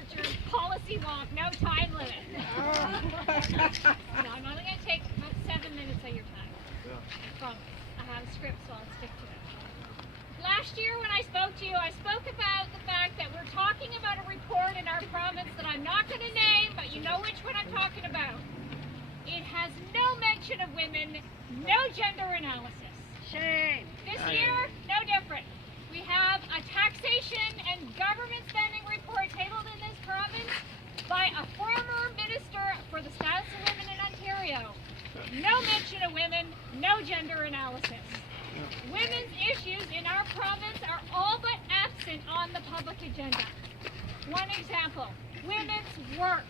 researcher, policy wonk, no time limit. No, I'm only going to take about 7 minutes of your time. I promise. I have a script, so I'll stick to it. Last year when I spoke to you, I spoke about the fact that we're talking about a report in our province that I'm not going to name, but you know which one I'm talking about. It has no mention of women, no gender analysis. Shame. This year, no different. We have a taxation and government spending report tabled in this province by a former minister for the status of women in Ontario. No mention of women, no gender analysis. Women's issues in our province are all but absent on the public agenda. One example, women's work.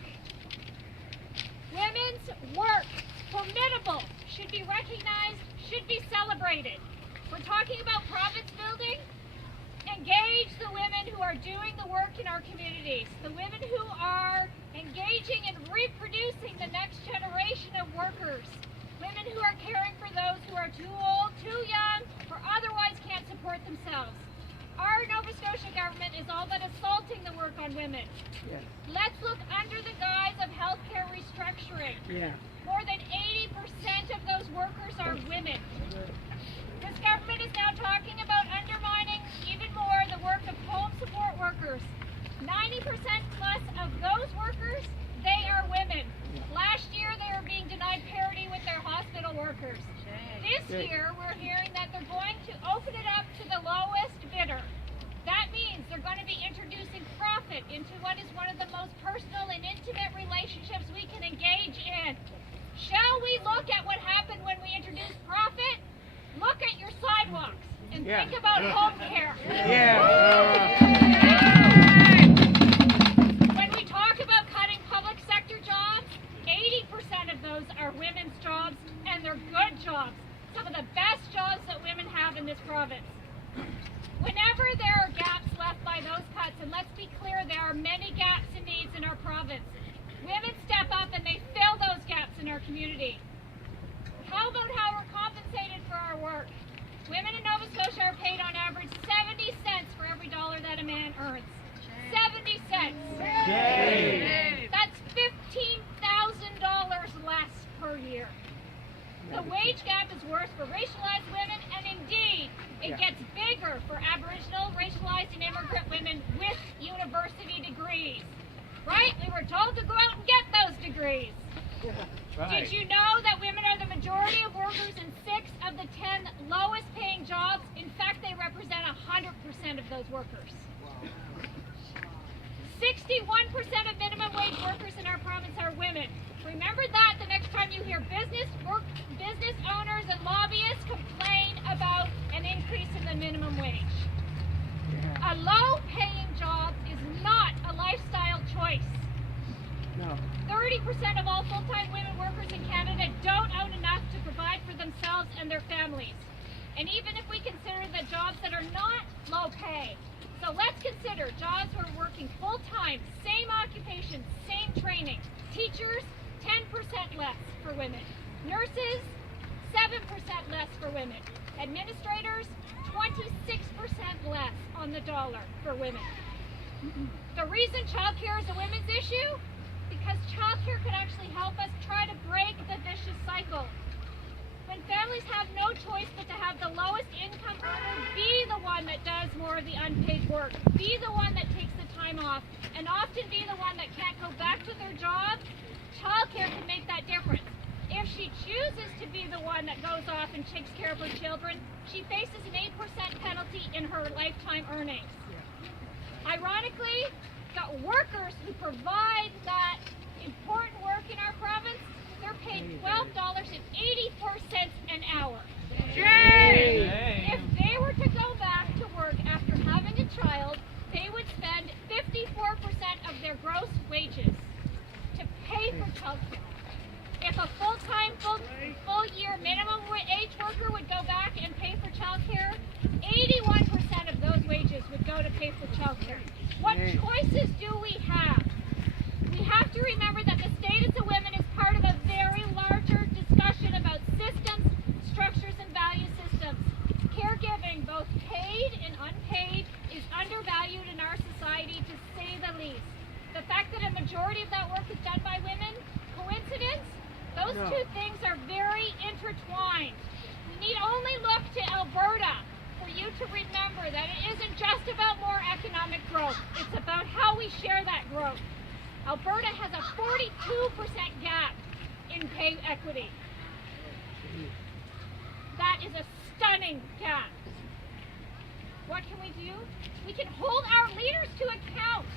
Women's work, formidable, should be recognized, should be celebrated. We're talking about province building. Engage the women who are doing the work in our communities, the women who are engaging in reproducing the next generation of workers, women who are caring for those who are too old, too young, or otherwise can't support themselves. Our Nova Scotia government is all but assaulting the work on women. Yes. Let's look under the guise of healthcare restructuring. Yeah. More than 80% of those workers are women. This government is now talking about undermining even more the work of home support workers. 90% plus of those workers, they are women. Last year they were being denied parity with their hospital workers. This year we're hearing that they're going to open it up to the lowest bidder. That means they're going to be introducing profit into what is one of the most personal and intimate relationships we can engage in. Shall we look at what happened when we introduced profit? Look at your sidewalks and think about home care. When we talk about cutting public sector jobs, 80% of those are women's jobs, and they're good jobs. Some of the best jobs that women have in this province. Whenever there are gaps left by those cuts, and let's be clear, there are many gaps and needs in our province, women step up and they fill those gaps in our community. How about how we're compensated for our work? Women in Nova Scotia are paid on average 70 cents for every dollar that a man earns. 70 cents. That's $15,000 less per year. The wage gap is worse for racialized women, and indeed, it gets bigger for Aboriginal, racialized, and immigrant women with university degrees. Right? We were told to go out and get those degrees. Right. Did you know that women are the majority of workers in 6 of the 10 lowest paying jobs? In fact, they represent 100% of those workers. 61% of minimum wage workers in our province are women. Remember that the next time you hear business owners and lobbyists complain about an increase in the minimum wage. A low-paying job is not a lifestyle choice. No. 30% of all full-time women workers in Canada don't own enough to provide for themselves and their families. And even if we consider the jobs that are not low pay, so let's consider jobs where we're working full-time, same occupation, same training. Teachers, 10% less for women. Nurses, 7% less for women. Administrators, 26% less on the dollar for women. The reason childcare is a women's issue? Because childcare could actually help us try to break the vicious cycle. When families have no choice but to have the lowest income earner be the one that does more of the unpaid work, be the one that takes the time off, and often be the one that can't go back to their job, childcare can make that difference. If she chooses to be the one that goes off and takes care of her children, she faces an 8% penalty in her lifetime earnings. Ironically, the workers who provide that important work in our province, they're paid $12.84 an hour. If they were to go back to work after having a child, they would spend 54% of their gross wages to pay for childcare. If a full-time, full-year minimum wage worker would go back and pay for childcare, 81% of those wages would go to pay for childcare. What choices do we have? We have to remember that the status of women is part of a very larger discussion about systems, structures, and value systems. Caregiving, both The fact that a majority of that work is done by women, coincidence? Those No. two things are very intertwined. We need only look to Alberta for you to remember that it isn't just about more economic growth. It's about how we share that growth. Alberta has a 42% gap in pay equity. That is a stunning gap. What can we do? We can hold our leaders to account.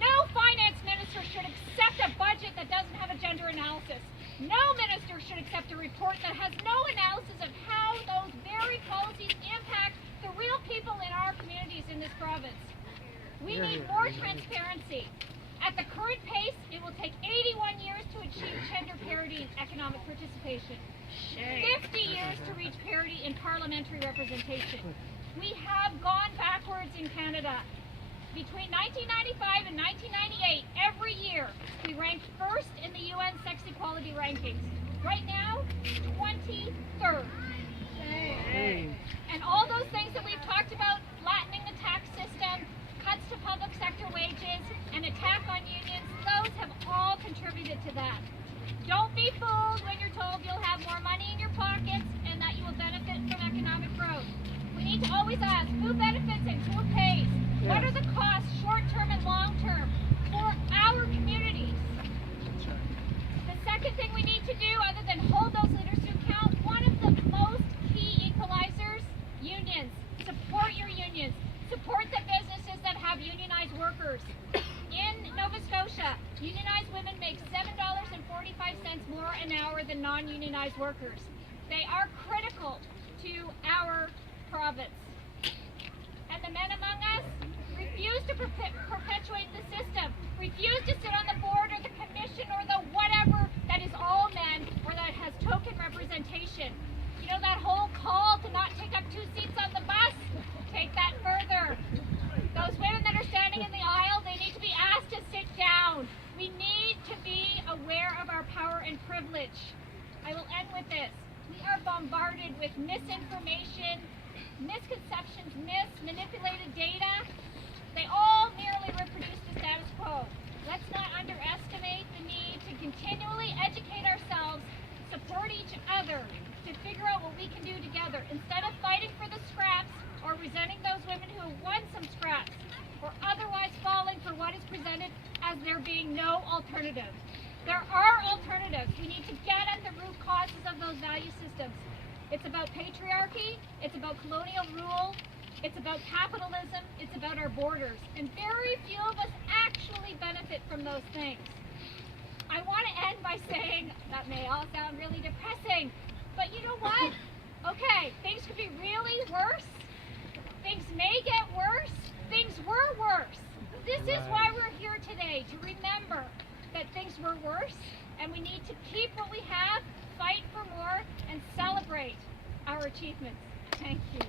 No finance minister should accept a budget that doesn't have a gender analysis. No minister should accept a report that has no analysis of how those very policies impact the real people in our communities in this province. We need more transparency. At the current pace, it will take 81 years to achieve gender parity in economic participation, 50 years to reach parity in parliamentary representation. We have gone backwards in Canada. Between 1995 and 1998, every year, we ranked first in the UN sex equality rankings. Right now, 23rd. And all those things that we've talked about, flattening the tax system, cuts to public sector wages, an attack on unions, those have all contributed to that. Don't be fooled when you're told you'll have more money in your pockets and that you will benefit from economic growth. We need to always ask, who benefits and who pays? What are the costs, short-term and long-term, for our communities? The second thing we need to do, other than hold those leaders to account, one of the most key equalizers, unions. Support your unions. Support the businesses that have unionized workers. In Nova Scotia, unionized women make $7.45 more an hour than non-unionized workers. They are critical to our province. And the men among us refuse to perpetuate the system, refuse to sit on the board or the commission or the whatever that is all men or that has token representation. You know that whole call to not take up 2 seats on the bus? Take that further. Those women that are standing in the aisle, they need to be asked to sit down. We need to be aware of our power and privilege. I will end with this. We are bombarded with misinformation, misconceptions, manipulated data. They all merely reproduce the status quo. Let's not underestimate the need to continually educate ourselves, support each other, to figure out what we can do together. Instead of fighting for the scraps or resenting those women who have won some scraps, or otherwise falling for what is presented as there being no alternative. There are alternatives. We need to get at the root causes of those value systems. It's about patriarchy, it's about colonial rule, it's about capitalism, it's about our borders. And very few of us actually benefit from those things. I want to end by saying, that may all sound really depressing, but you know what? Okay, things could be really worse. Things may get worse. Things were worse. This is why we're here today, to remember that things were worse, and we need to keep what we have, fight for more, and celebrate our achievements. Thank you.